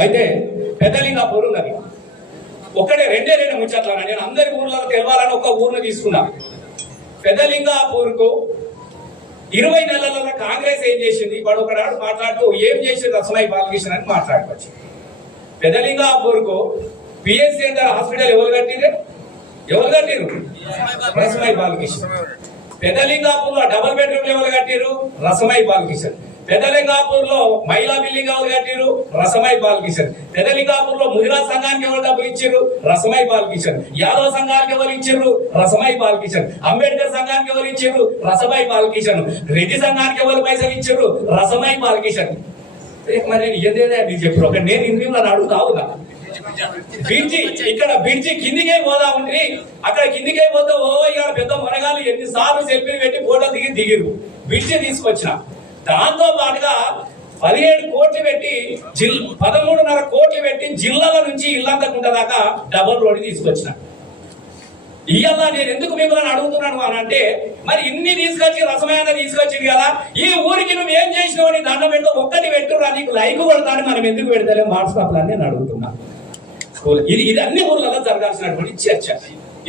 అయితే పెద్దలింగాపూర్ ఉన్నది. ఒక్కడే రెండే రెండు ముచ్చట్లా నేను అందరి ఊర్లలో తెలవాలని ఒక ఊరిని తీసుకున్నా. పెద్దలింగాపూర్కు ఇరవై నెలలలో కాంగ్రెస్ ఏం చేసింది? వాడు ఒకడాడు మాట్లాడుతూ ఏం చేసింది అసలై బాలకృష్ణ అని మాట్లాడుకోవచ్చు పెదలింగాపూర్కు పిఎస్సి సెంటర్ హాస్పిటల్ ఎవరు కట్టింది ఎవరు కట్టిరు రసమై బాలకృష్ణ. పెదలింగాపూర్లో డబుల్ బెడ్రూమ్ ఎవరు కట్టిరు రసమై బాలకృష్ణ. పెదలింగాపూర్లో మహిళా బిల్డింగ్ ఎవరు కట్టిరు రసమై బాలకిషన్ పెదలింగాపూర్లో సంఘానికి ఎవరు డబ్బులు ఇచ్చారు రసమై బాలకిషన్ యాదవ్ సంఘానికి ఎవరు ఇచ్చారు రసమై బాలకిషన్ అంబేద్కర్ సంఘానికి ఎవరు ఇచ్చారు రసమై బాలకిషన్ రెడ్డి సంఘానికి ఎవరు పైసలు ఇచ్చారు రసమై బాలకిషన్ మరి ఏదేదే మీరు చెప్పారు ఒక నేను ఇన్ని అడుగుతా బ్రిడ్జి ఇక్కడ బ్రిడ్జి కిందికే పోదా ఉండి అక్కడ కిందికే పోతే ఓ ఇక్కడ పెద్ద మునగాలు ఎన్నిసార్లు సెల్ఫీలు పెట్టి ఫోటో దిగి దిగిరు బ్రిడ్జి తీసుకొచ్చిన. దాంతో పాటుగా పదిహేడు కోట్లు పెట్టి జిల్ పదమూడున్నర కోట్లు పెట్టి జిల్లాల నుంచి ఇల్లంతకుంట దాకా డబుల్ రోడ్ తీసుకొచ్చిన. ఇవాళ నేను ఎందుకు మిమ్మల్ని అడుగుతున్నాను అని అంటే మరి ఇన్ని తీసుకొచ్చి రసమైన తీసుకొచ్చింది కదా ఈ ఊరికి నువ్వు ఏం చేసినావు అని దండం పెట్టు ఒక్కటి పెట్టురా నీకు లైక్ కొడతాను మనం ఎందుకు పెడతలేం వాట్సాప్ అని నేను అడుగుతున్నా. ఇది ఇది అన్ని ఊర్లలో జరగాల్సినటువంటి చర్చ.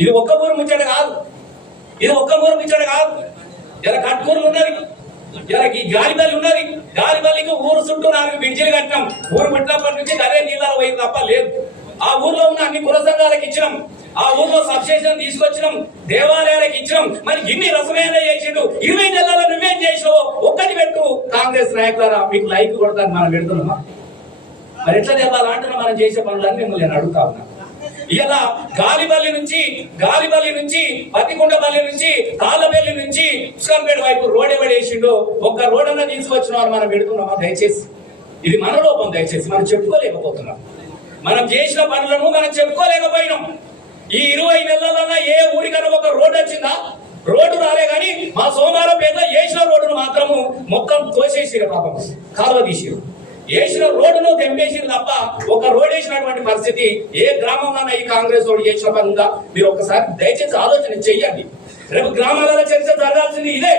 ఇది ఒక్క ఊరు ముచ్చట కాదు. ఇది ఒక్క ఊరు ముచ్చట కాదు. ఇలా కట్టుకూరులు ఉన్నది. ఈ గాలిబల్లి ఉన్నది. గాలిబల్లికి ఊరు చుట్టూ నాలుగు బిడ్జీలు కట్టినాం. ఊరు పుట్టినప్పటి నుంచి అదే నీళ్ళలో పోయింది తప్ప లేదు. ఆ ఊర్లో ఉన్న అన్ని కుల సంఘాలకు ఇచ్చినాం. ఆ ఊర్లో సబ్స్టేషన్ తీసుకొచ్చినాం. దేవాలయాలకు ఇచ్చినాం. మరి ఇన్ని రసమైన చేసిండు. ఇరవై నెలల నువ్వేం చేసినావు ఒక్కటి పెట్టు. కాంగ్రెస్ నాయకులారా మీకు లైక్ కొడతాను మనం పెడుతున్నామా? మరి ఎట్లా తెల్లాలి మనం చేసే పనులన్నీ మిమ్మల్ని నేను అడుగుతా ఉన్నా. ఇలా గాలిబల్లి నుంచి గాలిబల్లి నుంచి పతికొండపల్లి నుంచి తాళ్ళపల్లి నుంచి ఉస్కాన్పేట వైపు రోడ్ ఎవడేసిండు ఒక్క రోడ్ అన్న తీసుకొచ్చినారు మనం పెడుతున్నామా? దయచేసి. ఇది మన లోపం దయచేసి. మనం చెప్పుకోలేకపోతున్నాం. మనం చేసిన పనులను మనం చెప్పుకోలేకపోయినాం. ఈ ఇరవై నెలలన్నా ఏ ఊరికన్నా ఒక రోడ్డు వచ్చిందా? రోడ్డు రాలే కానీ మా సోమవారం పేద వేసిన రోడ్డును మాత్రము మొక్కలు తోసేసిరు పాపం. కాలువ తీసిరు వేసిన రోడ్డును తెంపేసింది తప్ప ఒక రోడ్ వేసినటువంటి పరిస్థితి ఏ గ్రామంలో ఈ కాంగ్రెస్ రోడ్డు చేసిన పని ఉందా? మీరు ఒకసారి దయచేసి ఆలోచన చెయ్యండి. రేపు గ్రామాలలో చర్చ జరగాల్సింది ఇదే.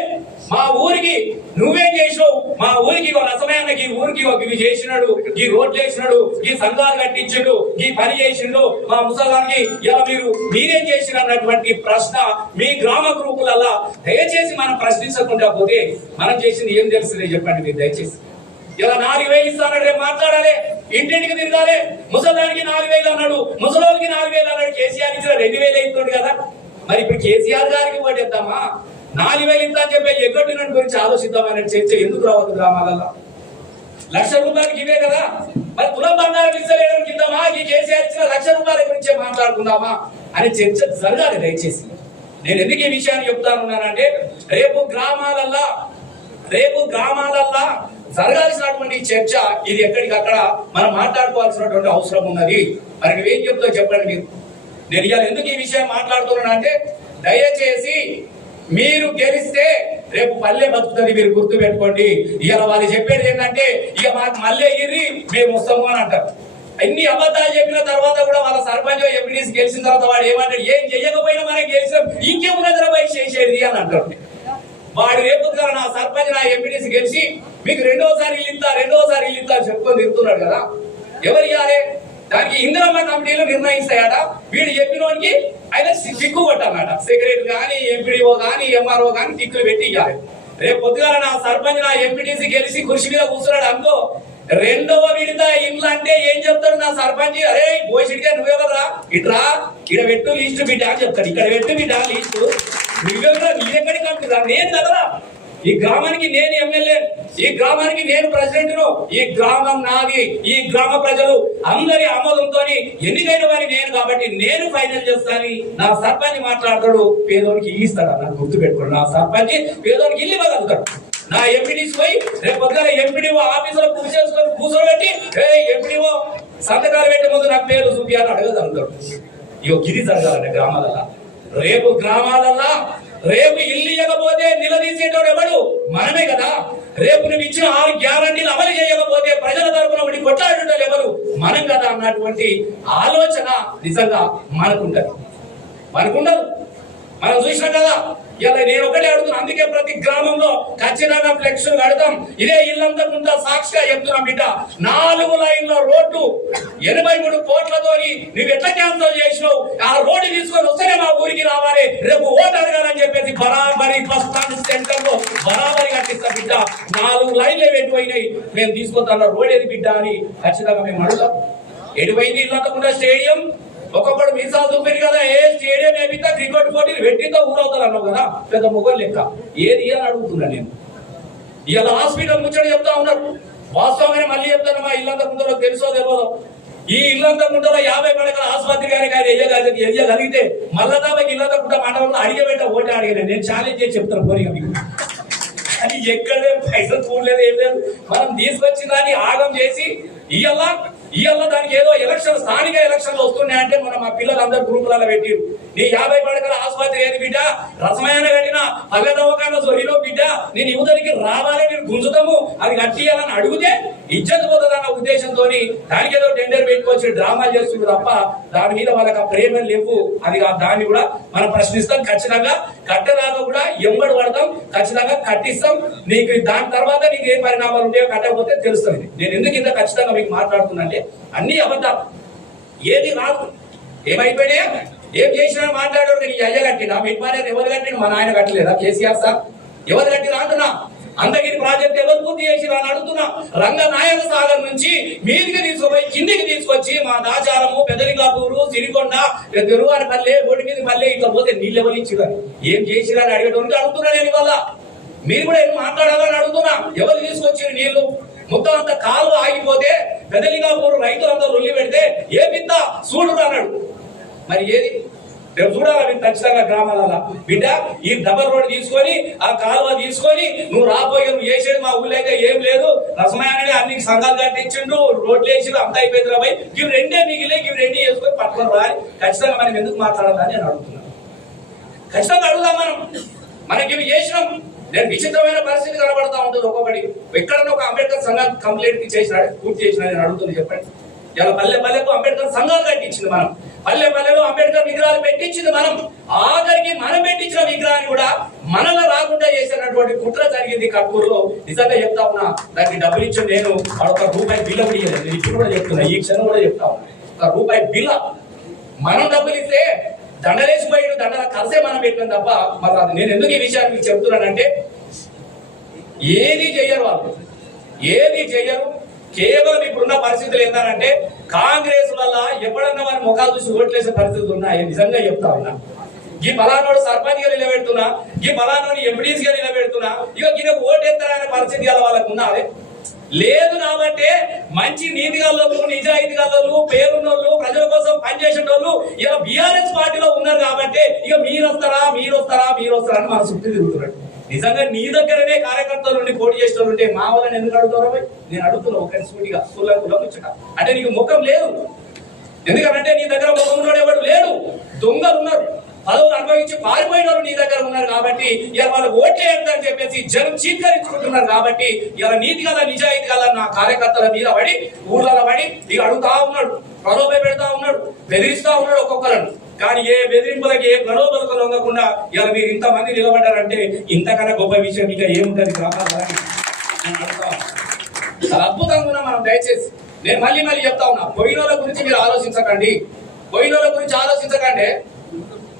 మా ఊరికి నువ్వేం చేసినావు. మా ఊరికి ఒక రసమయానికి ఈ ఊరికి ఒక ఇవి చేసినాడు ఈ రోడ్లు వేసినాడు ఈ సంఘాలు కట్టించిండు ఈ పని చేసిండు మా ముసలానికి ఇలా మీరు మీరేం చేసిన అన్నటువంటి ప్రశ్న మీ గ్రామ గ్రూపులలో దయచేసి మనం ప్రశ్నించకుండా పోతే మనం చేసింది ఏం తెలుస్తుంది చెప్పండి మీరు దయచేసి. ఇలా నాలుగు వేలు ఇస్తానని రేపు మాట్లాడాలి ఇంటింటికి తిరగాలి ముసలానికి నాలుగు వేలు అన్నాడు ముసలోనికి నాలుగు వేలు అన్నాడు కేసీఆర్ ఇచ్చిన రెండు వేలు అవుతుంది కదా. మరి ఇప్పుడు కేసీఆర్ గారికి ఓటేద్దామా నాలుగు వేలు ఇంత అని చెప్పి ఎగ్గొట్టిన గురించి ఆలోచిద్దామనే చర్చ ఎందుకు రావద్దు గ్రామాలలో? లక్ష రూపాయలకి ఇవే కదా. మరి తులం బంగారం ఇస్తలేడానికి ఇద్దామా ఈ కేసీఆర్ ఇచ్చిన లక్ష రూపాయల గురించే మాట్లాడుకుందామా అని చర్చ జరగాలి దయచేసి. నేను ఎందుకు ఈ విషయాన్ని చెప్తానున్నానంటే రేపు గ్రామాలల్లో రేపు గ్రామాలల్లా జరగాల్సినటువంటి చర్చ ఇది ఎక్కడికక్కడ మనం మాట్లాడుకోవాల్సినటువంటి అవసరం ఉన్నది. మరి నువ్వేం చెప్తావు చెప్పండి మీరు. నేను ఇవాళ ఎందుకు ఈ విషయం మాట్లాడుతున్నాను అంటే దయచేసి మీరు గెలిస్తే రేపు పల్లె బతుకుతుంది మీరు గుర్తు పెట్టుకోండి ఇవాళ వాళ్ళు చెప్పేది ఏంటంటే ఇక మాకు మళ్ళీ ఇర్రి మేము వస్తాము అని అంటారు. అన్ని అబద్ధాలు చెప్పిన తర్వాత కూడా వాళ్ళ సర్పంచ్ ఎంపీడీసీ గెలిచిన తర్వాత వాడు ఏమంటాడు? ఏం చెయ్యకపోయినా మనం గెలిచినాం ఇంకేమున్నదిరా బయట చేసేది అని అంటారు. వాడు రేపు నా సర్పంచ్ నా ఎంపీడీసీ గెలిచి మీకు రెండోసారి ఇల్లు ఇస్తా రెండోసారి ఇల్లు ఇస్తా చెప్పుకొని తిరుగుతున్నాడు కదా. ఎవరు ఇవ్వాలి దానికి ఇందిరమ్మ కమిటీలు నిర్ణయిస్తాయట. వీడు చెప్పినోనికి ఆయన దిక్కు కొట్టాలట సెక్రటరీ కానీ ఎంపీడీఓ కానీ ఎంఆర్ఓ కానీ దిక్కులు పెట్టి ఇవ్వాలి రేపు పొద్దుగాల నా సర్పంచ్ నా ఎంపీటీసీ గెలిచి కృషి మీద కూర్చున్నాడు అనుకో రెండవ విడత ఇండ్లు అంటే ఏం చెప్తాడు నా సర్పంచ్? అరే పోషిడిగా నువ్వెవరా ఇట్రా ఇక్కడ పెట్టు లీస్ట్ బిడ్డ అని చెప్తాడు. ఇక్కడ పెట్టు బిడ్డ లీస్టు. నువ్వెవరా నీదెక్కడికి కంటున్నా నేను కదరా ఈ గ్రామానికి నేను ఎమ్మెల్యే ఈ గ్రామానికి నేను ప్రెసిడెంట్ను ఈ గ్రామం నాది ఈ గ్రామ ప్రజలు అందరి ఆమోదంతో ఎన్నికైన వారి నేను కాబట్టి నేను ఫైనల్ చేస్తాను. నా సర్పంచ్ మాట్లాడతాడు పేదోనికి ఇల్లు ఇస్తాడు నాకు గుర్తు పెట్టుకోండి నా సర్పంచ్ పేదోనికి ఇల్లు ఇవ్వగలుగుతాడు. నా ఎంపీడీస్ పోయి రేపు పొద్దున ఎంపీడీఓ ఆఫీసులో పూజ చేసుకొని కూర్చోబెట్టి ఏ ఎంపీడీఓ సంతకాలు పెట్టే ముందు నా పేరు సుఖియాలు అడగదు అంటారు ఇగో గిరి జరగాలంటే గ్రామాలలో. రేపు గ్రామాలల్లా రేపు ఇల్లు ఇవ్వకపోతే నిలదీసేటోడు ఎవడు? మనమే కదా. రేపు నువ్వు ఇచ్చిన ఆరు గ్యారంటీలు అమలు చేయకపోతే ప్రజల తరపున ఒకటి కొట్లాడేటోళ్ళు ఎవరు మనం కదా అన్నటువంటి ఆలోచన నిజంగా మనకుంటది. మనకుండదు. మనం చూసినాం కదా ఇలా నేను ఒకటే అడుగుతున్నా అందుకే ప్రతి గ్రామంలో ఖచ్చితంగా ఫ్లెక్స్ కడతాం. ఇదే ఇల్లంతా ముందు సాక్షిగా చెప్తున్నా బిడ్డ. నాలుగు లైన్ల రోడ్డు ఎనభై మూడు కోట్లతోని నువ్వు ఎట్లా క్యాన్సల్ చేసినావు? ఆ రోడ్డు తీసుకొని వస్తేనే మా ఊరికి రావాలి. రేపు ఓటు అడగాలని చెప్పేసి బరాబరి బస్ స్టాండ్ సెంటర్లో బరాబరి కట్టిస్తా బిడ్డ. నాలుగు లైన్లు ఎటుపోయినాయి మేము తీసుకొస్తాం రోడ్ ఏది బిడ్డ అని ఖచ్చితంగా మేము అడుగుతాం. ఎటుపోయింది ఇల్లంతకుండా స్టేడియం. ఒక్కొక్కడు మీసాలు చూపారు కదా ఏ స్టేడియం ఏమితా క్రికెట్ పోటీలు పెట్టితో ఊరవుతారు అన్నావు కదా పెద్ద మొగలు లెక్క. ఏది అని అడుగుతున్నా నేను? ఇలా హాస్పిటల్ ముచ్చట చెప్తా ఉన్నారు. వాస్తవంగానే మళ్ళీ చెప్తాను మా ఇల్లంతా ముందర తెలుసో తెలియదో ఈ ఇల్లంతా ముందర యాభై పడకల ఆసుపత్రి గారికి ఆయన ఎయ్యగలిగి ఎయ్యగలిగితే మళ్ళా దాబాకి ఇల్లంతా కూడా మండలంలో అడిగబెట్ట ఓటే అడిగిన నేను ఛాలెంజ్ చేసి చెప్తాను పోరిగా మీకు. అది ఎక్కడే పైసలు చూడలేదు ఏం లేదు. మనం తీసుకొచ్చిన దాన్ని ఆగం చేసి ఇయ్యాల ఇయ్యాల దానికి ఏదో ఎలక్షన్ స్థానిక ఎలక్షన్లు వస్తున్నాయంటే మనం మా పిల్లలందరూ గ్రూపులలో పెట్టిరు నీ యాభై పడకల ఆసుపత్రి ఏది బిడ్డ? రసమయాన కట్టిన పల్లె దవాఖాన సొరిలో బిడ్డ నేను యువతనికి రావాలి నేను గుంజుతాము అది కట్టియాలని అడిగితే ఇజ్జత్ పోతుందన్న ఉద్దేశంతో దానికి ఏదో టెండర్ పెట్టుకొచ్చి డ్రామాలు చేస్తుంది తప్ప దాని మీద వాళ్ళకి ఆ ప్రేమ లేవు. అది దాన్ని కూడా మనం ప్రశ్నిస్తాం ఖచ్చితంగా. కట్టదాకా కూడా ఎంబడి పడతాం ఖచ్చితంగా కట్టిస్తాం. నీకు దాని తర్వాత నీకు ఏ పరిణామాలు ఉంటాయో కట్టకపోతే తెలుస్తుంది నేను ఎందుకు ఇంత ఖచ్చితంగా మీకు మాట్లాడుతున్నా అంటే అన్ని అబద్ధాలు. ఏది రాదు. ఏమైపోయినాయి? ఏం చేసినా మాట్లాడారు. నేను అయ్య కట్టినా మీ భార్య ఎవరు కట్టిన మా నాయన కట్టలేదా? కేసీఆర్ సార్ ఎవరు కట్టినా అంటున్నా. అందగిరి ప్రాజెక్ట్ ఎవరు పూర్తి చేసినా అని అడుగుతున్నా. రంగనాయక సాగర్ నుంచి మీదికి తీసుకుపోయి కిందికి తీసుకొచ్చి మా దాచారము పెదలికాపూరు సిరికొండ తిరువారిపల్లె ఒడి మీద పల్లె ఇట్లా పోతే నీళ్ళు ఎవరు ఇచ్చిరని ఏం చేసిరా అని అడిగేటోనికి అడుగుతున్నా నేను వల్ల మీరు కూడా ఏం మాట్లాడాలని అడుగుతున్నా. ఎవరు తీసుకొచ్చిన నీళ్ళు మొత్తం అంత కాలువ ఆగిపోతే పెదలికాపూరు రైతులంతా రొల్లి పెడితే ఏ బిడ్డ చూడు అన్నాడు మరి ఏది? రేపు చూడాలి మీరు ఖచ్చితంగా గ్రామాలలో? బిడ్డ ఈ డబల్ రోడ్ తీసుకొని ఆ కాలువ తీసుకొని నువ్వు రాబోయే నువ్వు చేసేది మా ఊళ్ళో ఏం లేదు. రసమయాన్ని అన్ని సంఘాలు కట్టించిండు రోడ్లు వేసిండు అంత అయిపోయింది రాబోయ్ ఇవి రెండే మిగిలే ఇవి రెండే చేసుకొని పట్టుకొని రాలి ఖచ్చితంగా మనం ఎందుకు మాట్లాడాలని నేను అడుగుతున్నాను ఖచ్చితంగా అడుగుదాం మనం. మనకి ఇవి చేసినాం. నేను విచిత్రమైన పరిస్థితి కనబడతా ఉంటుంది ఒక్కొక్కటి. ఎక్కడన్నా ఒక అంబేద్కర్ సంఘం కంప్లైంట్ చేసిన పూర్తి చేసిన నేను అడుగుతుంది చెప్పండి. ఇలా పల్లె పల్లెకు అంబేద్కర్ సంఘాలు కట్టించింది మనం. పల్లె పల్లెలో అంబేద్కర్ విగ్రహాలు పెట్టించింది మనం. ఆఖరికి మనం పెట్టించిన విగ్రహాన్ని కూడా మనలో రాకుండా చేసినటువంటి కుట్ర జరిగింది కర్పూర్లో. నిజంగా చెప్తా ఉన్నా దానికి డబ్బులు ఇచ్చి నేను ఒక రూపాయి బిల్ల కూడా ఇయ్యలేదు. ఇప్పుడు కూడా చెప్తున్నా ఈ క్షణం కూడా చెప్తా ఉన్నా. ఒక రూపాయి బిల్ల మనం డబ్బులు ఇస్తే దండలేసిపోయిన దండల కలిసే మనం పెట్టినాం తప్ప మరి అది నేను ఎందుకు ఈ విషయాన్ని మీకు చెప్తున్నానంటే ఏది చెయ్యరు వాళ్ళు. ఏది చెయ్యరు కేవలం ఇప్పుడున్న పరిస్థితులు ఏంటంటే కాంగ్రెస్ వల్ల ఎప్పుడన్నా వారి ముఖాలు చూసి ఓట్లేసే పరిస్థితులు ఉన్నాయి నిజంగా చెప్తా ఉన్నా. ఈ బలానోడు సర్పంచ్గా నిలబెడుతున్నా ఈ బలానోడు ఎంపీడీసీ గా నిలబెడుతున్నా ఇక ఈయన ఓటేస్తారనే పరిస్థితి గల వాళ్ళకు ఉన్నది లేదు కాబట్టి మంచి నీతి గల్లోళ్ళు నిజాయితీ గల్లోళ్ళు పేరున్నోళ్ళు ప్రజల కోసం పనిచేసిన వాళ్ళు ఇలా బీఆర్ఎస్ పార్టీలో ఉన్నారు కాబట్టి ఇక మీరు వస్తారా మీరు వస్తారా మీరు వస్తారా అని మన చుట్టూ తిరుగుతున్నాడు నిజంగా నీ దగ్గరనే కార్యకర్తల నుండి పోటీ చేసిన ఉంటే మా వాళ్ళని ఎందుకు అడుగుతారో నేను అడుగుతున్నా ఒక సూటిగా కుల కులం అంటే నీకు ముఖం లేదు. ఎందుకంటే నీ దగ్గర ముఖం ఉన్నాడు ఎవడు లేడు. దొంగలు ఉన్నారు. పదవులు అనుభవించి పారిపోయిన నీ దగ్గర ఉన్నారు కాబట్టి ఇలా వాళ్ళు ఓట్లేయద్దని చెప్పేసి జనం చీకరించుకుంటున్నారు కాబట్టి ఇలా నీతి గల నిజాయితీ గల నా కార్యకర్తల మీద పడి ఊర్లలో పడి ఇక అడుగుతా ఉన్నాడు ప్రలోభ పెడతా ఉన్నాడు బెదిరిస్తా ఉన్నాడు ఒక్కొక్కరను కానీ ఏ బెదిరింపులకి ఏ ప్రలోభలకు లొంగకుండా ఇలా మీరు ఇంతమంది నిలబడ్డారంటే ఇంతకన్నా గొప్ప విషయం ఇంకా ఏముంటది? గ్రామాలని అద్భుతంగా ఉన్నా మనం దయచేసి. నేను మళ్ళీ మళ్ళీ చెప్తా ఉన్నా. పోయినోళ్ళ గురించి మీరు ఆలోచించకండి. పోయినోళ్ళ గురించి ఆలోచించకండి.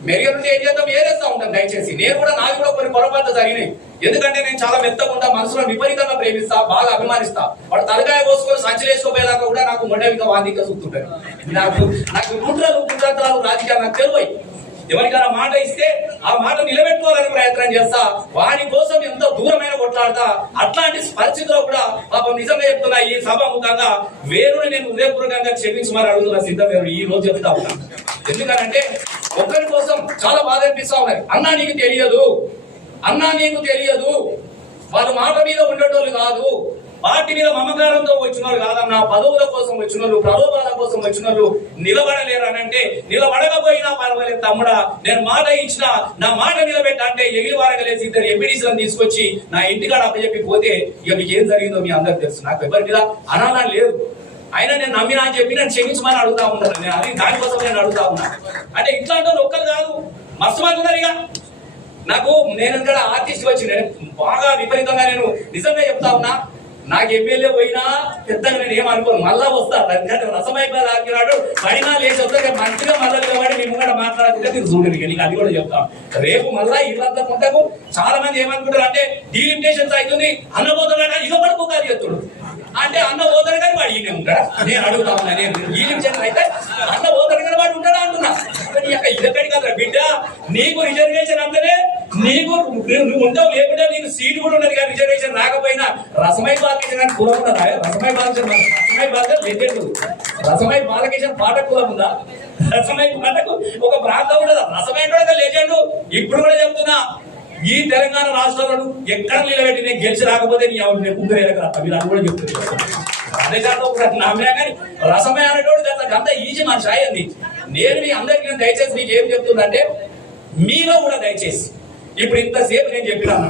మెరుగు నుండి ఏం చేద్దాం? ఏరేస్తా ఉంటాం దయచేసి. నేను కూడా నాకు కూడా కొన్ని పొరపాట్లు జరిగినాయి. ఎందుకంటే నేను చాలా మెత్తగా ఉంటా మనసులో విపరీతంగా ప్రేమిస్తా బాగా అభిమానిస్తా. వాడు తలకాయ పోసుకొని సంచలేసుకోపోయేదాకా కూడా నాకు మొండవిక వాంతిక చూస్తుంటారు నాకు నాకు కుట్రలు కుట్రత్రాలు రాజకీయాలు నాకు తెలివై. ఎవరికైనా మాట ఇస్తే ఆ మాట నిలబెట్టుకోవాలని ప్రయత్నం చేస్తా. వాని కోసం ఎంత దూరమైన కొట్లాడతా. అట్లాంటి పరిస్థితిలో కూడా పాపం నిజంగా చెప్తున్నా ఈ సభ ముఖంగా వేరుని నేను హృదయపూర్వకంగా క్షమించమని అడుగుతున్న సిద్ధం ఈ రోజు చెప్తా ఉన్నాను ఎందుకంటే ఒక్కరి కోసం చాలా బాధ అనిపిస్తా ఉన్నాయి అన్నా నీకు తెలియదు. అన్నా నీకు తెలియదు. వాళ్ళు మాట మీద ఉండేటోళ్ళు కాదు. పార్టీ మీద మమకారంతో వచ్చిన వాళ్ళు కాదన్నా పదవుల కోసం వచ్చిన వాళ్ళు ప్రలోభాల కోసం వచ్చిన వాళ్ళు నిలబడలేరు అని అంటే నిలబడకపోయినా పర్వాలేదు తమ్ముడా. నేను మాట ఇచ్చిన నా మాట నిలబెట్ట అంటే ఎగిరి వారగలేసి ఇద్దరు ఎంపీడీసీలను తీసుకొచ్చి నా ఇంటికాడ అప్పచెప్పి పోతే ఇక మీకు ఏం జరిగిందో మీ అందరికి తెలుసు. నాకు ఎవరి మీద అనాలని లేదు. అయినా నేను నమ్మినా అని చెప్పి నేను క్షమించమని అడుగుతా ఉంటాను నేను అది దానికోసం నేను అడుగుతా ఉన్నా. అంటే ఇట్లాంటి వాళ్ళు ఒక్కరు కాదు. మస్తు మంది ఉన్నారు ఇక. నాకు నేను ఇక్కడ ఆర్టిస్ట్ వచ్చి నేను బాగా విపరీతంగా నేను నిజంగా చెప్తా ఉన్నా. నాకు ఎమ్మెల్యే పోయినా పెద్దగా నేను ఏమనుకోను మళ్ళా వస్తా. ఎందుకంటే రసమైపోయి ఆకినాడు పైన లేచి వస్తే. మంచిగా మళ్ళీ కాబట్టి మేము కూడా మాట్లాడుతుంటే మీరు చూడండి నీకు అది కూడా చెప్తాం. రేపు మళ్ళా ఇల్లంతా కొంతకు చాలా మంది ఏమనుకుంటారు అంటే డీలిమిటేషన్స్ అవుతుంది. అన్నబోతున్నాడు ఇక పడుకోవాలి చెప్తుడు అంటే అన్న ఓదరు కానీ వాడు ఈయన ఉంటాడా? నేను అడుగుతా ఉన్నా నేను డీలిమిటేషన్ అయితే అన్న ఓదరు కానీ వాడు ఉంటాడా అంటున్నా. కానీ ఇదక్కడి కదా బిడ్డ. నీకు రిజర్వేషన్ అంతనే నీకు నువ్వు ఉంటావు లేకుంటే నీకు సీట్ కూడా ఉన్నది కానీ రిజర్వేషన్ రాకపోయినా రసమై బాలకిషన్ అని కులం ఉందా రసమై బాలకిషన్ రసమై బాలకిషన్ లెజెండ్ రసమై బాలకిషన్ పాట కులం ఉందా? రసమై పాటకు ఒక ప్రాంతం ఉండదా? రసమైన లెజెండ్ ఇప్పుడు కూడా చెప్తున్నా. ఈ తెలంగాణ రాష్ట్రంలో ఎక్కడ నిలబెట్టి నేను గెలిచి రాకపోతే నీ ఆవిడ నేను ముందు మీరు అని కూడా చెప్తున్నారు. అదే కాదు ఒక నమ్మే కానీ రసమే అనేటోడు అంత ఈజీ మన ఛాయ్ అంది. నేను మీ అందరికీ నేను దయచేసి మీకు ఏం చెప్తుందంటే మీలో కూడా దయచేసి. ఇప్పుడు ఇంతసేపు నేను చెప్పినాను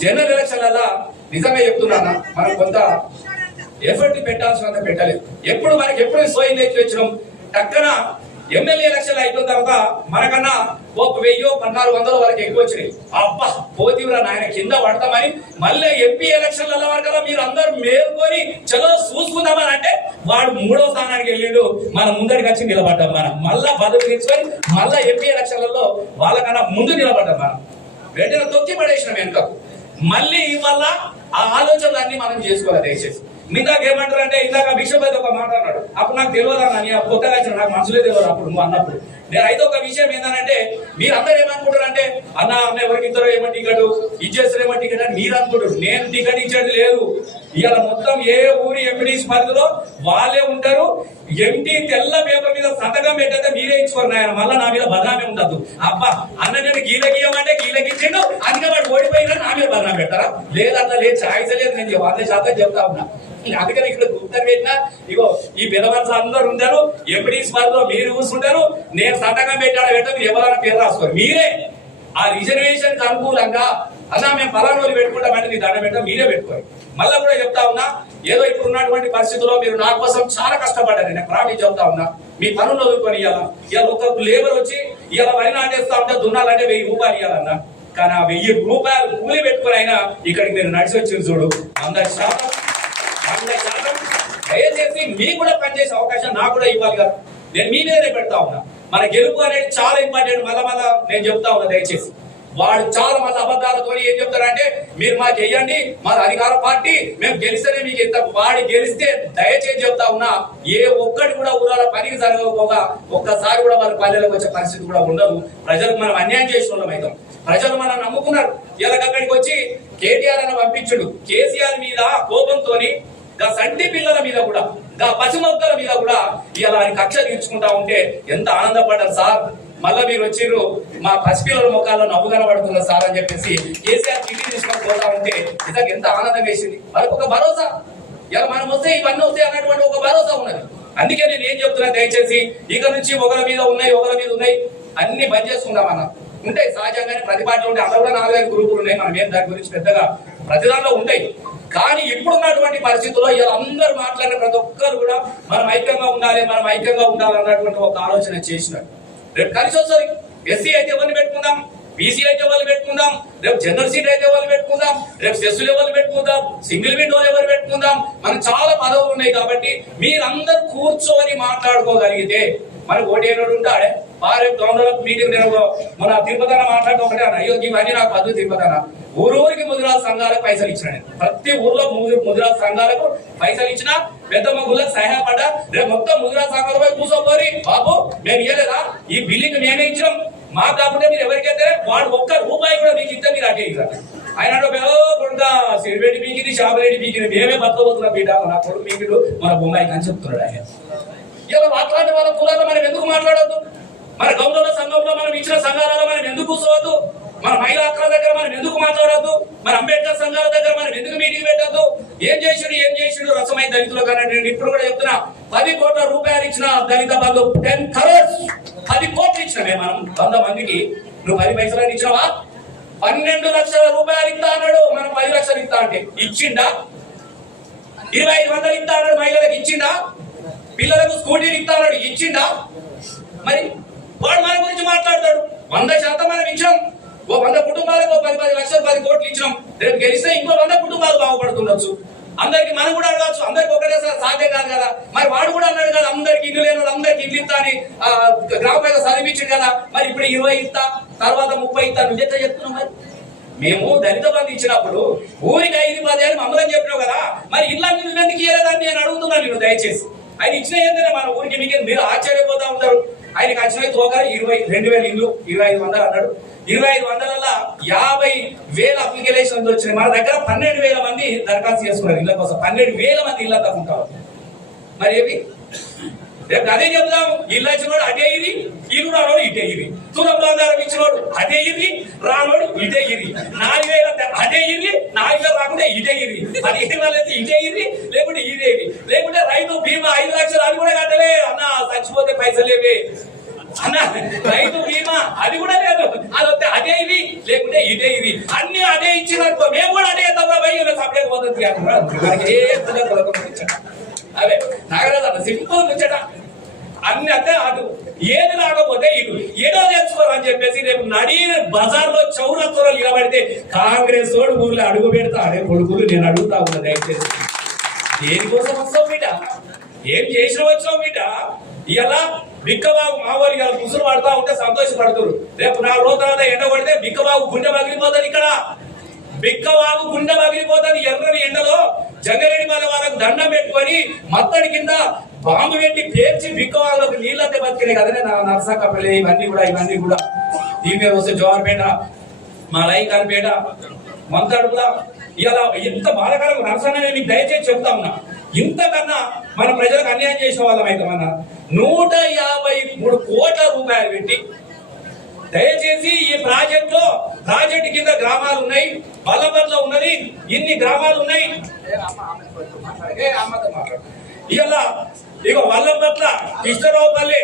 జనరల్ ఎలక్షన్లలో నిజంగా చెప్తున్నాను మనం కొంత ఎఫర్ట్ పెట్టాల్సినంత పెట్టలేదు. ఎప్పుడు మనకి ఎప్పుడు సోయి తెచ్చి వచ్చినాం? టక్కన ఎమ్మెల్యే ఎలక్షన్ అయిపోయిన తర్వాత మనకన్నా ఒక వెయ్యో పద్నాలుగు వందల వరకు ఎక్కువ వచ్చినాయి అబ్బా పోతీవురా నాయన కింద పడతామని మళ్ళీ ఎంపీ ఎలక్షన్ల వరకు మీరు అందరు మేల్కొని చలో చూసుకుందామని అంటే వాడు మూడో స్థానానికి వెళ్ళిండు. మన ముందరికి వచ్చి నిలబడ్డాం మనం. మళ్ళా బదులు తీసుకొని మళ్ళా ఎంపీ ఎలక్షన్లలో వాళ్ళకన్నా ముందు నిలబడ్డాం మనం. వెంటనే తొక్కి పడేసినాం వెనుకకు మళ్ళీ ఇవాళ ఆ ఆలోచనలన్నీ మనం చేసుకోవాలి దయచేసి. ఇందాక ఏమంటారు అంటే ఇందాక బిషప్ అయితే ఒక మాట అన్నాడు. అప్పుడు నాకు తెలియదు అన్న కొత్తగా వచ్చిన నాకు మనసులే తెలియదు అప్పుడు నువ్వు అన్నప్పుడు. నేను అయితే ఒక విషయం ఏంటంటే మీరు ఏమనుకుంటారు అంటే అన్న అన్న ఎవరికి ఇద్దరు ఏమో టికెట్ ఇచ్చేస్తారు ఏమో టికెట్ అని మీరు అనుకుంటారు నేను టికెట్ ఇచ్చేది లేదు. ఇవాళ మొత్తం ఏ ఊరి ఎంపీడీస్ పరిధిలో వాళ్ళే ఉంటారు. ఎంటీ తెల్ల పేపర్ మీద సంతకం పెట్టేస్తే మీరే ఇచ్చుకోరు నాయన. మళ్ళీ నా మీద బదనామే ఉండదు అబ్బా అన్న నేను గీల గీయమంటే గీల గీచిండు అందుకే వాడు ఓడిపోయినా నా మీద బదనాం పెడతారా? లేదన్న లేదు ఛాయిస్ లేదు నేను వంద శాతం చెప్తా ఉన్నా. అందుకని ఇక్కడ గుప్తం పెట్టినా ఇగో ఈ పిల్లవాళ్ళు అందరు ఉంటారు. ఎంపీడీస్ పరిధిలో మీరు కూర్చుంటారు. నేను సంతకం పెట్టాడు పెట్ట మీరు ఎవరైనా పేరు రాసుకోరు. మీరే ఆ రిజర్వేషన్ అనుకూలంగా అన్నా మేము పలానా రోజు పెట్టుకుంటామంటే మీ దండ పెట్టడం మీరే పెట్టుకోరు మళ్ళీ కూడా చెప్తా ఉన్నా ఏదో ఇప్పుడు ఉన్నటువంటి పరిస్థితుల్లో మీరు నా కోసం చాలా కష్టపడ్డారు. నేను ప్రాణి చెప్తా ఉన్నా మీ పనులు వదులుకొని ఇవ్వాలా ఇవాళ ఒక లేబర్ వచ్చి ఇవాళ వరి నాటేస్తా ఉంటే దున్నాలంటే వెయ్యి రూపాయలు ఇవ్వాలన్నా కానీ ఆ వెయ్యి రూపాయలు కూలి పెట్టుకుని అయినా ఇక్కడికి మీరు నడిచి వచ్చింది చూడు. అందరి శాతం శాతం. దయచేసి మీకు కూడా పనిచేసే అవకాశం నాకు కూడా ఇవ్వాలి కదా. నేను మీ మీదనే పెడతా ఉన్నా. మన గెలుపు అనేది చాలా ఇంపార్టెంట్. మళ్ళా మళ్ళా నేను చెప్తా ఉన్నా దయచేసి. వాడు చాలా మంది అబద్ధాలతో ఏం చెప్తారంటే మీరు మాకు వెయ్యండి మా అధికార పార్టీ మేము గెలిస్తేనే మీకు ఇంత వాడి గెలిస్తే దయచేసి చెప్తా ఉన్నా ఏ ఒక్కటి కూడా ఊరాల పనికి జరగకపోగా ఒక్కసారి కూడా మన పల్లెలకు వచ్చే పరిస్థితి కూడా ఉండదు. ప్రజలకు మనం అన్యాయం చేసిన వాళ్ళం ప్రజలు మనం నమ్ముకున్నారు. ఇలా అక్కడికి వచ్చి కేటీఆర్ అని పంపించుడు. కేసీఆర్ మీద కోపంతోని గా సంటి పిల్లల మీద కూడా ఇంకా పసిమొక్కల మీద కూడా ఇలా ఆయన కక్ష తీర్చుకుంటా ఉంటే ఎంత ఆనందపడ్డారు సార్. మళ్ళా మీరు వచ్చిర్రు మా పసిపిల్లల ముఖాల్లో నవ్వు కనబడుతున్నారు సార్ అని చెప్పేసి కేసీఆర్ చిట్టి తీసుకొని పోతా ఉంటే నిజంగా ఎంత ఆనందం వేసింది. మనకు ఒక భరోసా. ఇలా మనం వస్తే ఇవన్నీ వస్తాయి అన్నటువంటి ఒక భరోసా ఉన్నది. అందుకే నేను ఏం చెప్తున్నా దయచేసి ఇక నుంచి ఒకరి మీద ఉన్నాయి ఒకరి మీద ఉన్నాయి అన్ని బంద్ చేసుకుందాం అన్న. ఉంటాయి సహజంగానే ప్రతి పార్టీ ఉంటే అందులో కూడా నాలుగైదు గ్రూపులు ఉన్నాయి మనం ఏం దాని గురించి పెద్దగా ప్రతి దానిలో ఉంటాయి. కానీ ఇప్పుడున్నటువంటి పరిస్థితుల్లో ఇలా అందరూ మాట్లాడిన ప్రతి ఒక్కరు కూడా మనం ఐక్యంగా ఉండాలి మనం ఐక్యంగా ఉండాలి అన్నటువంటి ఒక ఆలోచన చేసినారు. రేపు కలిసి వస్తుంది. ఎస్సీ అయితే ఎవరిని పెట్టుకుందాం? బీసీ అయితే ఎవరు పెట్టుకుందాం? రేపు జనరల్ సీట్ అయితే ఎవరు పెట్టుకుందాం? రేపు సెస్సులు ఎవరు పెట్టుకుందాం? సింగిల్ విండో ఎవరు పెట్టుకుందాం? మనం చాలా పదవులు ఉన్నాయి కాబట్టి మీరందరూ కూర్చొని మాట్లాడుకోగలిగితే మనకు ఓటేనోడు ఉంటాడే. ఆ రేపు తొందరలో మీటింగ్ నేను మన తిరుపతి మాట్లాడుతూ ఒకటే అన్న అయ్యో ఇవన్నీ నాకు పద్ధతి తిరుపతి అన్న. ఊరూరికి ముదిరాజు సంఘాలకు పైసలు ఇచ్చిన నేను ప్రతి ఊర్లో ము- ముదిరాజు సంఘాలకు పైసలు ఇచ్చిన పెద్ద మగుళ్ళకి సహాయపడ్డా. రేపు మొత్తం ముదిరాజు సంఘాల పోయి కూర్చోపోరి. బాబు మేము ఇవ్వలేదా ఈ బిల్లింగ్ నేనే ఇచ్చినాం. మా కాకుండా మీరు ఎవరికైతే వాడు ఒక్క రూపాయి కూడా మీకు ఇస్తే మీరు అటే ఇవ్వాలి ఆయన కొడుకా సిరివేడి పీకింది షాబరేడి పీకింది మేమే బతకబోతున్నాం బిడ్డ. నా కొడుకు పీకిడు మన బొమ్మాయికి అని చెప్తున్నాడు ఆయన. ఇలా మాట్లాడే వాళ్ళ కులాల్లో మనం ఎందుకు మాట్లాడద్దు? మరి గౌరవ సంఘంలో మనం ఇచ్చిన సంఘాలలో మనం ఎందుకు కూర్చోవద్దు? మన మహిళా హక్కుల దగ్గర మనం ఎందుకు మాట్లాడద్దు? మన అంబేద్కర్ సంఘాల దగ్గర మనం ఎందుకు మీటింగ్ పెట్టద్దు? ఏం చేసిండు ఏం చేసిండు? రసమై దళితులు కానీ నేను ఇప్పుడు కూడా చెప్తున్నా. పది కోట్ల రూపాయలు ఇచ్చిన దళిత బంధు టెన్ కరోడ్స్. పది కోట్లు ఇచ్చినమే మనం. వంద మందికి. నువ్వు పది పైసలు ఇచ్చినావా? పన్నెండు లక్షల రూపాయలు ఇస్తా అన్నాడు. మనం పది లక్షలు ఇస్తా అంటే ఇచ్చిండా? ఇరవై ఐదు వందలు ఇస్తా అన్నాడు మహిళలకు ఇచ్చిండా? పిల్లలకు స్కూటీలు ఇస్తా అన్నాడు. ఇచ్చిండా? మరి వాడు మన గురించి మాట్లాడతాడు. వంద శాతం మనం ఇచ్చాం ఓ వంద కుటుంబాలకు పది పది లక్షలు పది కోట్లు ఇచ్చినాం. రేపు గెలిస్తే ఇంకో వంద కుటుంబాలు బాగుపడుతుండొచ్చు. అందరికి మనం కూడా అడగచ్చు. అందరికి ఒకటేసారి సాధ్యం కాదు కదా. మరి వాడు కూడా అన్నాడు కదా అందరికి ఇల్లు లేని వాళ్ళు అందరికి ఇల్లు ఇస్తా అని గ్రామ పెద్ద చదివించాడు కదా. మరి ఇప్పుడు ఇరవై ఇస్తా తర్వాత ముప్పై ఇస్తా నువ్వు ఎట్లా చెప్తున్నావు మరి? మేము దళిత బంధు ఇచ్చినప్పుడు ఊరికి ఐదు పదేళ్ళు మమ్మల్ని చెప్పినావు కదా. మరి ఇల్లు నువ్వు ఎందుకు ఇవ్వలేదని నేను అడుగుతున్నాను నేను దయచేసి. ఆయన ఇచ్చిన ఏంటంటే మన ఊరికి మీకు మీరు ఆశ్చర్యపోతా ఉంటారు. ఆయన వచ్చిన తోక ఇరవై రెండు వేల ఇల్లు ఇరవై ఐదు వందలు అన్నాడు. ఇరవై ఐదు వందల యాభై వేల అప్లికేషన్స్ వచ్చినాయి. మన దగ్గర పన్నెండు వేల మంది దరఖాస్తు చేసుకున్నారు ఇళ్ళ కోసం. పన్నెండు వేల మంది ఇళ్ళ తగ్గుంటారు మరి ఏమి రేపు అదే చెప్దాం ఇల్లు వచ్చినోడు అదే ఇది ఇల్లు రానోడు ఇటే ఇది. తులం బంగారం ఇచ్చినోడు అదే ఇది రానోడు ఇదే ఇది. నాలుగు వేల అదే ఇది నాలుగు వేలు రాకుండా ఇదే ఇది. పదిహేను వేలు అయితే ఇదే ఇది లేకుంటే ఇదే ఇది. లేకుంటే రైతు బీమా ఐదు లక్షలు అది కూడా కట్టలే. అన్న చచ్చిపోతే పైసలు లేవే. అన్న రైతు బీమా అది కూడా లేదు. అది వస్తే అదే ఇది లేకుంటే ఇదే ఇది. అన్ని అదే ఇచ్చినట్టు. మేము కూడా అదే తప్ప బయట సపరేట్ పోతుంది. అదే ఏ సింపుల్ ముచ్చట. అన్ని అంటే అటు ఏది రాకపోతే ఇటు ఏదో తెచ్చుకోరని చెప్పేసి రేపు నడి బజార్లో చౌరత్వలో నిలబడితే కాంగ్రెస్ వాడు ఊర్లో అడుగు పెడతా అదే కొడుకులు నేను అడుగుతా ఉన్నా దయచేసి. దేనికోసం వస్తావు బిడ్డ? ఏం చేసిన వచ్చావు బిడ్డ? ఇలా బిక్కబాబు మావోలు ఇలా ముసురు పడతా ఉంటే సంతోషపడుతురు. రేపు నా రోజు తర్వాత ఎండ పడితే బిక్కబాబు గుండె పగిలిపోతుంది ఇక్కడ. బిక్కవాగు గుండె పగిలిపోతుంది ఎర్రని ఎండలో జంగరేడి మన వాళ్ళకు దండం పెట్టుకొని మత్తడి కింద బాంబు పెట్టి పేర్చి బిక్క వాళ్ళకు నీళ్ళంతే బతికినాయి కదనే నా నరసక్కపల్లి ఇవన్నీ కూడా ఇవన్నీ కూడా. దీని మీద వస్తే జోహార్పేట మా లైకాన్పేట మంతడుపులా ఇలా ఇంత బాధకరం నరసన్న నేను మీకు దయచేసి చెప్తా ఉన్నా. ఇంతకన్నా మన ప్రజలకు అన్యాయం చేసే వాళ్ళం అయితే మన నూట యాభై మూడు కోట్ల రూపాయలు పెట్టి దయచేసి ఈ ప్రాజెక్ట్లో ప్రాజెక్ట్ కింద గ్రామాలు ఉన్నాయి బల్లపట్ల ఉన్నది ఇన్ని గ్రామాలు ఉన్నాయి. ఇలా ఇక వల్లపట్ల కృష్ణరావుపల్లి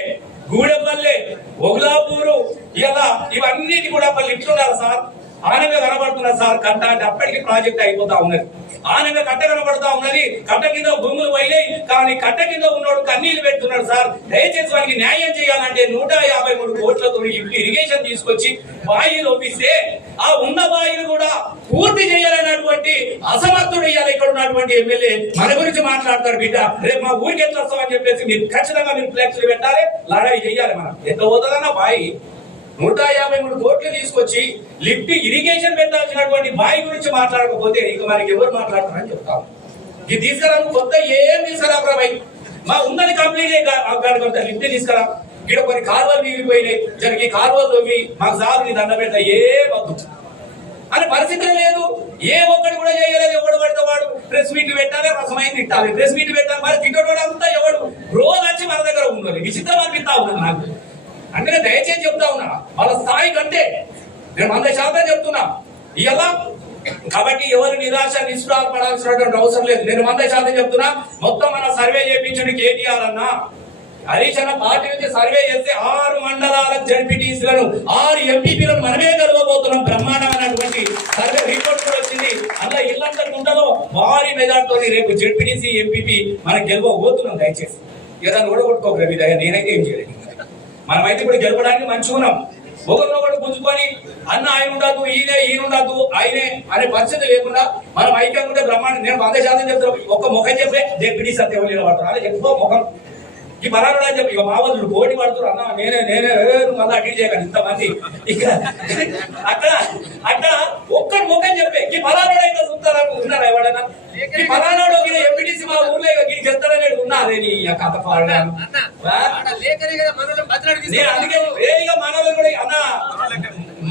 గూడెపల్లి ఒగులాపూరు ఇలా ఇవన్నిటి కూడా పల్లి ఇట్లున్నారు సార్ ఆనమే కనబడుతున్నారు సార్ కట్ట అంటే అప్పటికి ప్రాజెక్ట్ అయిపోతా ఉన్నది. ఆనమే కట్ట కనబడుతా ఉన్నది. కట్ట కింద భూములు పోయినాయి. కానీ కట్ట కింద ఉన్నోడు కన్నీళ్ళు పెడుతున్నాడు సార్. దయచేసి వారికి న్యాయం చేయాలంటే నూట యాభై మూడు కోట్లతో ఇప్పుడు ఇరిగేషన్ తీసుకొచ్చి బాయిలు ఒప్పిస్తే ఆ ఉన్న బాయిలు కూడా పూర్తి చేయాలన్నటువంటి అసమర్థుడు ఇవ్వాలి ఇక్కడ ఉన్నటువంటి ఎమ్మెల్యే. మన గురించి మాట్లాడతారు బిడ్డ. రేపు మా ఊరికి ఎట్లా వస్తామని చెప్పేసి మీరు ఖచ్చితంగా మీరు ఫ్లెక్స్లు పెట్టాలి. లడాయి చేయాలి మనం. ఎంత పోతుందన్న బాయి? నూట యాభై మూడు కోట్లు తీసుకొచ్చి లిఫ్ట్ ఇరిగేషన్ పెట్టాల్సినటువంటి బావి గురించి మాట్లాడకపోతే ఇక మనకి ఎవరు మాట్లాడతారని చెప్తాం ఇది తీసుకురా కొత్త ఏం తీసుకురా బాయ్ మా ఉన్నది కంప్లీట్ కొంత లిఫ్ట్ తీసుకురా. ఇక్కడ కొన్ని కాలువలు మిగిలిపోయినాయి జరిగి కాలువలు తవ్వి మాకు సార్ నీ దండ పెడతా ఏం వద్దు అనే పరిస్థితి లేదు. ఏ ఒక్కడు కూడా చేయలేదు. ఎవడు పడితే వాడు ప్రెస్ మీట్ పెట్టాలి రసమైన తిట్టాలి. ప్రెస్ మీట్ పెట్టాలి మరి తిట్టడం అంతా ఎవడు? రోజు వచ్చి మన దగ్గర ఉండాలి. విచిత్రం అనిపిస్తా ఉన్నది నాకు. అంటే దయచేసి చెప్తా ఉన్నా వాళ్ళ స్థాయి కంటే నేను వంద శాతం చెప్తున్నా ఇలా కాబట్టి ఎవరు నిరాశ నిస్పృహ పడాల్సినటువంటి అవసరం లేదు. నేను వంద శాతం చెప్తున్నా మొత్తం మన సర్వే చేయించండి కేటీఆర్ అన్నా. హరీష్ అన్న పార్టీ నుంచి సర్వే చేస్తే ఆరు మండలాల జడ్పీటీసీలను ఆరు ఎంపీపీలను మనమే కలవబోతున్నాం బ్రహ్మాండమైనటువంటి సర్వే రిపోర్ట్ కూడా వచ్చింది. అలా ఇల్లంతా గుండలో భారీ మెజార్టీతో రేపు జడ్పీటీసీ ఎంపీపీ మనం గెలవబోతున్నాం దయచేసి. ఏదైనా కూడా కొట్టుకోక రవి నేనైతే ఏం చేయలేదు. మనమైతే ఇప్పుడు గెలపడానికి మంచిగా ఉన్నాం. ఒకరినొకరు గుంజుకొని అన్న ఆయన ఉండదు ఈయనే ఈయన ఉండదు ఆయనే అనే పరిస్థితి లేకుండా మనం ఐక్యంగా ఉంటే బ్రహ్మాండం. నేను వంద శాతం చెప్తాను ఒక్క ముఖం చెప్పే జడ్పీటీ సత్యం నిలబడతాను అదే చెప్పుకో ముఖం. ఈ పరాడు అని చెప్పి ఇక మావతులు పోటీ పడుతున్నారు అన్న నేనే నేనే మళ్ళీ అటు చేయకండి ఇంతమంది ఇక అక్కడ అక్కడ ఒక్కడు ముఖం చెప్పే ఈ పరాడు అయితే చూస్తారా ఉన్నారా ఎవడైనా ఈ పరాడు ఎంపీటీసీ మా ఊర్లో ఇక గిడి చెప్తాడని ఉన్నారే నీ ఆ? కథ పాడు నేను అందుకే వేగంగా మనలో కూడా అన్న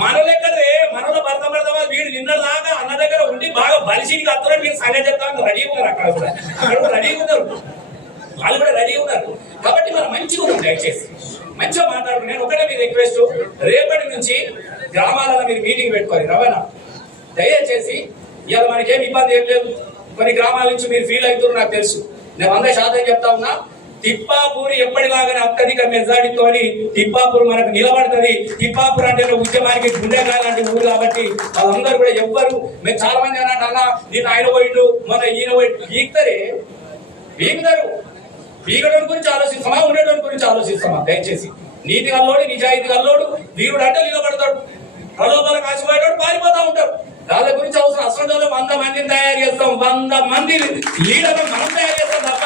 మనలో ఎక్కడే మనలో భర్త భర్తమా వీడు నిన్న దాకా అన్న దగ్గర ఉండి బాగా బలిసికి అత్తరం మీరు సంగతి చెప్తాను. రెడీ ఉన్నారు అక్కడ కూడా. అక్కడ కూడా రెడీ ఉన్నారు. వాళ్ళు కూడా రెడీ ఉన్నారు. కాబట్టి మనం మంచిగా ఉన్నాం దయచేసి. మంచిగా మాట్లాడుకుని నేను ఒకటే మీ రిక్వెస్ట్ రేపటి నుంచి గ్రామాలలో మీరు మీటింగ్ పెట్టుకోవాలి రవాణా. దయచేసి ఇవాళ మనకేం ఇబ్బంది ఏం లేదు. కొన్ని గ్రామాల నుంచి మీరు ఫీల్ అవుతున్నారు నాకు తెలుసు. నేను వంద శాతం చెప్తా ఉన్నా తిప్పాపూర్ ఎప్పటిలాగానే అత్యధిక మెజార్టీతో తిప్పాపూర్ మనకు నిలబడుతుంది. తిప్పాపూర్ అంటే ఉద్యమానికి గుండెకాయ లాంటి ఊరు కాబట్టి వాళ్ళందరూ కూడా ఎవ్వరు. మేము చాలా మంది అన్నట్టు అన్న నేను ఆయన పోయిండు మన ఈయన పోయి ఈక్తరే వీగుతారు వీగడం గురించి ఆలోచిస్తామా ఉండడం గురించి ఆలోచిస్తామా? దయచేసి నీతి కల్లోడు నిజాయితీ కల్లోడు వీరుడు అంటే నిలబడతాడు. ప్రలోభాలు ఆశపడేవాడు పారిపోతా ఉంటారు దాని గురించి అవసరం అసలు వంద మందిని తయారు చేస్తాం వంద మంది లీడర్లు మనం తయారు చేస్తాం తప్ప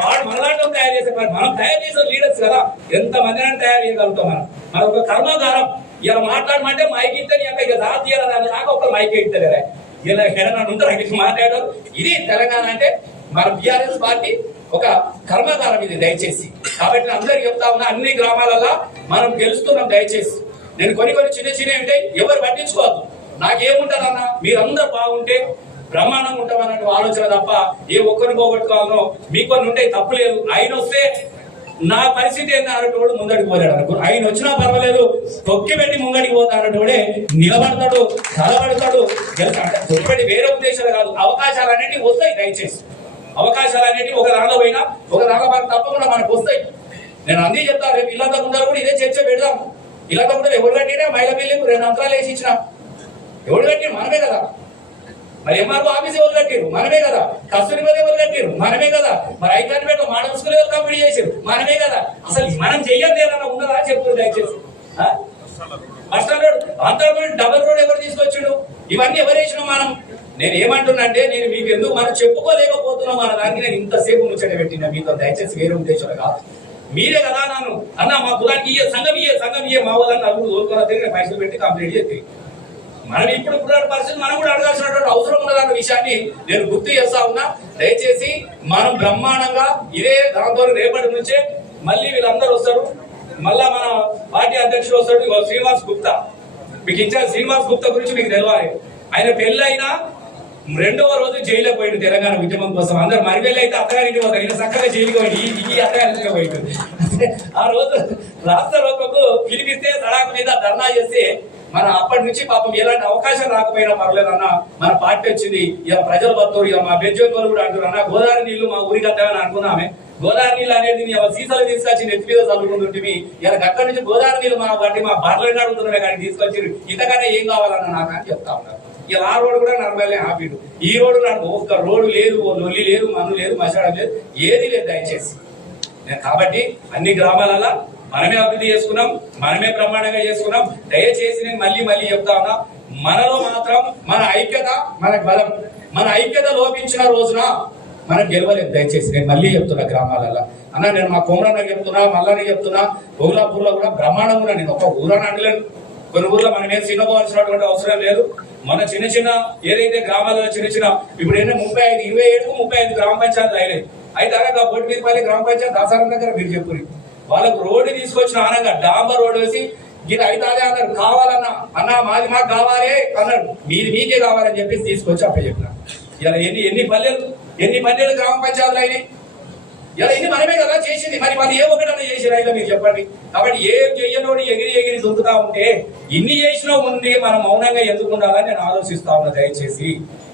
వాడు మనలాంటి తయారు చేసే పని మనం తయారు చేసే లీడర్స్ కదా. ఎంత మందిని తయారు చేయగలుగుతాం మనం. మన ఒక కర్మాగారం ఇలా మాట్లాడమంటే మైక్ ఇస్తే ఇక జాతీయ దాని దాకా ఒక మైక్ ఇస్తారు కదా ఇలా ఎక్కడ ఉంటారు ఇక్కడ మాట్లాడారు. ఇది తెలంగాణ అంటే మన బిఆర్ఎస్ పార్టీ ఒక కర్మాగారం ఇది దయచేసి. కాబట్టి నేను అందరికి చెప్తా ఉన్నా అన్ని గ్రామాలల్లో మనం గెలుస్తున్నాం దయచేసి. నేను కొన్ని కొన్ని చిన్న చిన్న ఉంటాయి ఎవరు పట్టించుకోవద్దు. నాకేముంటారన్నా మీరందరూ బాగుంటే బ్రహ్మాండం ఉంటామన్నట్టు ఆలోచన తప్ప ఏ ఒక్కరిని పోగొట్టుకోవాలనో మీ కొన్ని ఉంటాయి తప్పు లేదు. ఆయన వస్తే నా పరిస్థితి ఏంటి అన్నటోడు ముందడికి పోలేడు అనుకో. ఆయన వచ్చినా పర్వాలేదు తొక్కి పెట్టి ముంగడికి పోతా అన్నటోడే నిలబడతాడు తలబడతాడు గెలుస్తాడు. తొక్కి వేరే ఉద్దేశాలు కాదు అవకాశాలు అనేవి వస్తాయి దయచేసి. అవకాశాలు అనేవి ఒక దానిలో పోయినా ఒక దానిలో మనకు తప్పకుండా మనకు వస్తాయి. నేను అందే చెప్తా రేపు ఇల్లంతా ముందర కూడా ఇదే చర్చ పెడదాం. ఇల్లంతా ముందర ఎవరు కట్టినా మహిళ బిల్లు రెండు అంతరాలు వేసి ఇచ్చిన. ఎవరు కట్టిన మనమే కదా. మరి ఎంఆర్ఓ ఆఫీస్ ఎవరు కట్టారు? మనమే కదా. కస్తూరి మీద ఎవరు కట్టారు? మనమే కదా. మరి ఐకాన్పేట మాడల్ స్కూల్ ఎవరు కంప్లీట్ చేశారు? మనమే కదా. అసలు మనం చెయ్యద్దు ఏదన్నా ఉన్నదా చెప్తుంది దయచేసి. ఆ? బస్టాండ్ రోడ్ అంతా డబల్ రోడ్ ఎవరు తీసుకొచ్చిండు? ఇవన్నీ ఎవరు వేసినాం మనం? నేను ఏమంటున్నా అంటే నేను మీకు ఎందుకు మనం చెప్పుకోలేకపోతున్నాం మన దానికి నేను ఇంతసేపు ముచ్చట పెట్టిన. మీతో దయచేసి వేరే ఉద్దేశాలు కాదు. మీరే కదా నన్ను. అన్న మా కులానికి ఇయ్యే సంఘం ఇయ్యే సంఘం ఇయ్యే మా వాళ్ళని నలుగురు తోలుకొని తిరిగి పైసలు పెట్టి కంప్లీట్ చేస్తే మనం ఇప్పుడు ఇప్పుడు పరిస్థితి మనం కూడా అడగాల్సినటువంటి అవసరం ఉన్నదన్న విషయాన్ని నేను గుర్తు చేస్తా ఉన్నా. దయచేసి మనం బ్రహ్మాండంగా ఇదే దాంతో రేపటి నుంచే మళ్ళీ వీళ్ళందరూ వస్తారు. మళ్ళా మన పార్టీ అధ్యక్షుడు వస్తాడు శ్రీనివాస్ గుప్తా. మీకు ఇచ్చిన శ్రీనివాస్ గుప్తా గురించి మీకు తెలియాలి. ఆయన పెళ్ళైనా రెండవ రోజు జైల్లో పోయిండు తెలంగాణ ఉద్యమం కోసం. అందరు మరివేళ్ళు అయితే అత్తగారింటి పోతారు. ఈయన చక్కగా జైలుకి పోయి ఈ- ఈ అత్తగారింటికి పోయిండు. ఆ రోజు రాష్ట్ర లోకకు పిలిపిస్తే సడాకు మీద ధర్నా చేస్తే మన అప్పటి నుంచి పాపం ఎలాంటి అవకాశం రాకపోయినా పర్లేదన్న మన పార్టీ వచ్చింది. ఇక ప్రజలు బతురు ఇక మా బెజ్జోలు కూడా అంటారు అన్న గోదావరి నీళ్ళు మా ఊరికి వద్దామని అనుకున్నామే గోదావరి నీళ్ళు అనేది నీ సీసాలు తీసుకొచ్చి నెత్తి మీద చల్లుకుంటుంటివి ఇలా అక్కడి నుంచి గోదావరి నీళ్ళు మా వాటి మా బర్రెలు అడుగుతున్నామే కానీ తీసుకొచ్చి ఇంతకన్నా ఏం కావాలన్న నాకు అని చెప్తా ఉన్నారు. ఇలా ఆ రోడ్డు కూడా నడవాలి ఆపిడు. ఈ రోడ్డు నాకు ఒక్క రోడ్డు లేదు ఓ లొల్లి లేదు మను లేదు మసాడం లేదు ఏది లేదు దయచేసి. నేను కాబట్టి అన్ని గ్రామాలలో మనమే అభివృద్ధి చేసుకున్నాం మనమే బ్రహ్మాండంగా చేసుకున్నాం. దయచేసి నేను మళ్ళీ మళ్ళీ చెప్తా ఉన్నా మనలో మాత్రం మన ఐక్యత మనకు బలం మన ఐక్యత లోపించిన రోజున మనం గెలవలేదు దయచేసి నేను మళ్ళీ చెప్తున్నా గ్రామాలలో. అన్న నేను మా కోమరన్న చెప్తున్నా మల్లని చెప్తున్నా గోగులాపూర్లో కూడా బ్రహ్మాండం కూడా నేను. ఒక ఊరని అనలేను. కొన్ని ఊర్లో మనం ఏం చిన్నపోవాల్సినటువంటి అవసరం లేదు. మన చిన్న చిన్న ఏదైతే గ్రామాలలో చిన్న చిన్న ఇప్పుడు ఏంటంటే ముప్పై ఐదు ఇరవై ఏడుకు ముప్పై ఐదు గ్రామ పంచాయతీలు అయినాయి. అయితే అనగా బొట్టిపల్లి గ్రామ పంచాయతీ దాసారం దగ్గర మీరు చెప్పుకుని వాళ్ళకు రోడ్డు తీసుకొచ్చిన ఆనంగా డాంబర్ రోడ్డు వేసి ఇది అయితే అన్నారు కావాలన్నా అన్నా మాది మాకు కావాలి అన్నాడు. మీది మీకే కావాలని చెప్పేసి తీసుకొచ్చి అప్పుడు చెప్పిన ఇలా ఎన్ని ఎన్ని పల్లెలు ఎన్ని పల్లెలు గ్రామ పంచాయతీలు అయినాయి? ఇలా ఇది మనమే కదా చేసింది. మరి వాళ్ళు ఏ ఒకటన్నా చేసినా ఇలా మీరు చెప్పండి. కాబట్టి ఏం చెయ్యనోడు ఎగిరి ఎగిరి దొరుకుతా ఉంటే ఇన్ని చేసినా ఉంది మనం మౌనంగా ఎందుకు ఉండాలని నేను ఆలోచిస్తా ఉన్నా దయచేసి.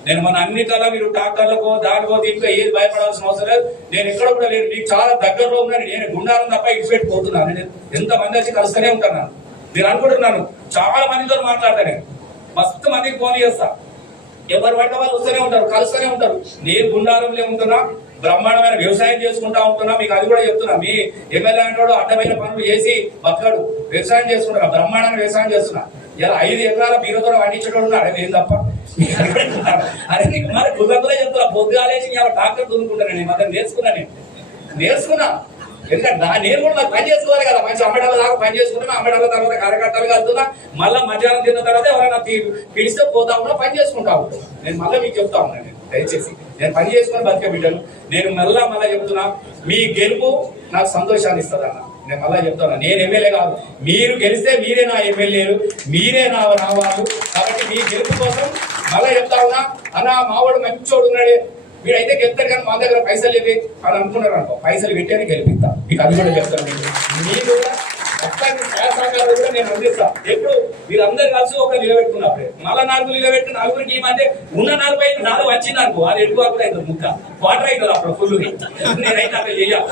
నేను మన అన్ని అన్నిట్లలో మీరు డాక్టర్లకు దానికో దీనికో ఏది భయపడాల్సిన అవసరం లేదు. నేను ఎక్కడ కూడా లేదు మీకు చాలా దగ్గరలో ఉన్నాను. నేను గుండారం తప్ప ఇటు పోతున్నాను. నేను ఎంత మంది వచ్చి కలుస్తూనే ఉంటాను నేను. అనుకుంటున్నాను. చాలా మందితో మాట్లాడతాను నేను. మస్తు మందికి ఫోన్ చేస్తా. ఎవరు పడ్డ వాళ్ళు వస్తూనే ఉంటారు కలుస్తూనే ఉంటారు. నేను గుండారంలో ఉంటున్నా. బ్రహ్మాండమైన వ్యవసాయం చేసుకుంటా ఉంటున్నా మీకు అది కూడా చెప్తున్నా. మీ ఎమ్మెల్యే అంటాడు అడ్డమైన పనులు చేసి బతకడు. వ్యవసాయం చేసుకుంటున్నా బ్రహ్మాండమైన వ్యవసాయం చేస్తున్నా. ఇలా ఐదు ఎకరాల బీరతో పండించేటోడు ఉన్నాడు ఏం తప్ప? అరే నీకు మరి కుదరలో చెప్తున్నా. పొద్దుగాలేసి నేను డాక్టర్ దున్నుకుంటాను నేను అతను నేర్చుకున్నా నేను. నేర్చుకున్నా. ఎందుకంటే నా నేను కూడా నాకు పని చేసుకోవాలి కదా. మంచి అమ్మడాల దాకా పని చేసుకుంటున్నా అమ్మడాల తర్వాత కార్యకర్తలు వెళ్తున్నా మళ్ళీ మధ్యాహ్నం తిన్న తర్వాత ఎవరైనా పిలిస్తే పోతా ఉన్నా పని చేసుకుంటా ఉంటాం. నేను మళ్ళీ మీకు చెప్తా ఉన్నాను నేను దయచేసి. నేను పని చేసుకుని బతికే బిడ్డను నేను మళ్ళా మళ్ళా చెప్తున్నా మీ గెలుపు నాకు సంతోషాన్ని ఇస్తుంది అన్న నేను మళ్ళా చెప్తున్నా నేను ఎమ్మెల్యే కాదు. మీరు గెలిస్తే మీరే నా ఎమ్మెల్యేలు మీరే నా రావాలి కాబట్టి మీ గెలుపు కోసం మళ్ళా చెప్తా ఉన్నా అన్న మావాడు మంచోడు ఉన్నాడే. వీడైతే గెలుతాడు కానీ మా దగ్గర పైసలు ఇవి అని అనుకున్నారు అనుకో పైసలు పెట్టేది గెలిపిస్తా. మీకు అది కూడా చెప్తాను మీకు. మీరు కూడా మొత్తానికి సహాయ సహకారాలు కూడా నేను అందిస్తా ఎప్పుడు వీరందరూ కలిసి ఒక నిలబెట్టుకున్నప్పుడే మళ్ళా నాలుగు నిలబెట్టి నలుగురికి ఏమంటే ఉన్న నలభై ఐదు నాలుగు వచ్చింది అనుకో. అది ఎటు కూడా అవుతుంది ముక్క. వాటర్ అవుతుంది అప్పుడు ఫుల్ నేనైతే అట్లా చెయ్యాలి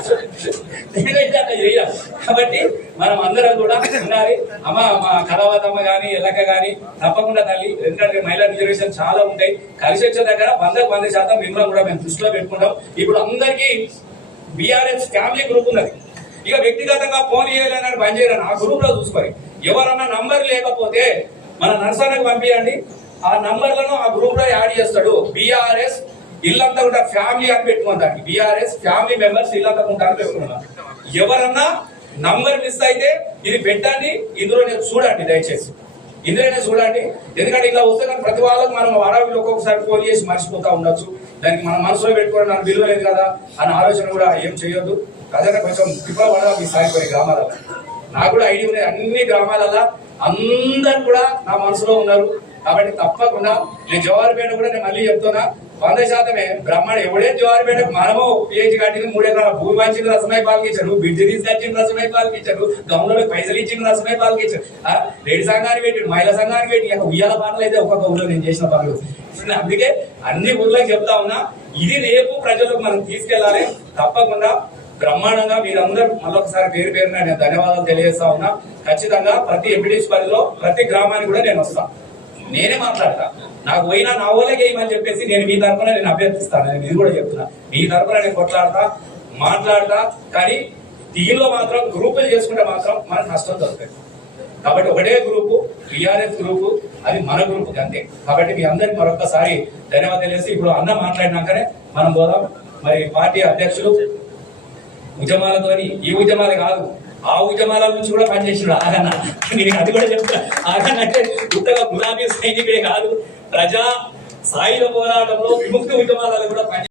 నేనైతే అట్లా చెయ్యాలి కాబట్టి మనం అందరం కూడా ఉండాలి. అమ్మ మా కళావతమ్మ గాని ఎల్లక్క కానీ తప్పకుండా తల్లి ఎందుకంటే మహిళా రిజర్వేషన్ చాలా ఉంటాయి. కలిసి వచ్చే దగ్గర వందకు వంద శాతం మిమ్మల్ని కూడా మేము దృష్టిలో పెట్టుకుంటాం. ఇప్పుడు అందరికీ బిఆర్ఎస్ ఫ్యామిలీ గ్రూప్ ఉన్నది. ఇక వ్యక్తిగతంగా ఫోన్ చేయాలని పని చేయాలని ఆ గ్రూప్లో చూసుకొని ఎవరన్నా నంబర్ లేకపోతే మన నర్సన్నకు పంపించండి ఆ నంబర్లను ఆ గ్రూప్లో యాడ్ చేస్తాడు. బీఆర్ఎస్ ఇల్లంతా కూడా ఫ్యామిలీ అని పెట్టుకున్నాం దానికి బీఆర్ఎస్ ఫ్యామిలీ మెంబర్స్ ఇల్లంతా ఉంటారని పెట్టుకున్నాం ఎవరన్నా నంబర్ మిస్ అయితే ఇది పెట్టండి. ఇందులో నేను చూడండి దయచేసి. ఇందులోనే చూడండి. ఎందుకంటే ఇలా వస్తే ప్రతి వాళ్ళకి మనం అడవిలో ఒక్కొక్కసారి ఫోన్ చేసి మర్చిపోతా ఉండొచ్చు. దానికి మన మనసులో పెట్టుకోవడం నాకు విలువ లేదు కదా అని ఆలోచన కూడా ఏం చేయొద్దు. ప్రజలకు కొంచెం ఇప్పుడు పడాలి మీ సాయి కొన్ని గ్రామాలలో. నాకు కూడా ఐడియా ఉన్నాయి. అన్ని గ్రామాలలో అందరు కూడా నా మనసులో ఉన్నారు. కాబట్టి తప్పకుండా నేను జవారిపేట కూడా నేను మళ్ళీ చెప్తున్నా. వంద శాతమే బ్రహ్మాడు ఎవడే జవారిపేటకు మనము పిహెచ్ కట్టింది మూడు ఎకరాల భూమి పంచిన రసమై పాల్కించారు బ్రిడ్జ్ తీసుకొచ్చిన రసమై పాల్కించారు గౌన్లో పైసలు ఇచ్చిన రసమై పాల్కించారు ఆ, రెడ్డి సంఘాన్ని పెట్టి మహిళా సంఘాన్ని పెట్టి ఉయ్యాల పాటలు అయితే ఒక్కొక్క ఊళ్ళో నేను చేసిన పనులు. అందుకే అన్ని ఊర్లకు చెప్తా ఉన్నా. ఇది రేపు ప్రజలకు మనం తీసుకెళ్ళాలి. తప్పకుండా బ్రహ్మాండంగా మీరందరూ మళ్ళొకసారి పేరు పేరున నేను ధన్యవాదాలు తెలియజేస్తా ఉన్నా. ఖచ్చితంగా ప్రతి ఎంపీడీస్ పరిధిలో ప్రతి గ్రామానికి కూడా నేను వస్తాను నేనే మాట్లాడతా. నాకు పోయినా నా వాళ్ళకి వేయమని చెప్పేసి నేను మీ తరపున నేను అభ్యర్థిస్తాను నేను ఇది కూడా చెప్తున్నా. మీ తరపున నేను కొట్లాడతా మాట్లాడతా కానీ దీనిలో మాత్రం గ్రూపులు చేసుకుంటే మాత్రం మనకు నష్టం దొరుకుతుంది కాబట్టి ఒకటే గ్రూపు టిఆర్ఎస్ గ్రూపు అది మన గ్రూప్ అంతే. కాబట్టి మీ అందరికి మరొకసారి ధన్యవాదాలు తెలియజేసి ఇప్పుడు అన్న మాట్లాడినాకనే మనం పోదాం. మరి పార్టీ అధ్యక్షులు ఉద్యమాలతోని ఈ ఉద్యమాలు కాదు. ఆ ఉద్యమాల నుంచి కూడా పనిచేసినాడు ఆగన్న. నేను అది కూడా చెప్తున్నా. ఆగన్న అంటే ఉత్తగా గులాబీ సైనికుడే కాదు. ప్రజా సాయుధ పోరాటంలో విముక్తి ఉద్యమాలలో కూడా పని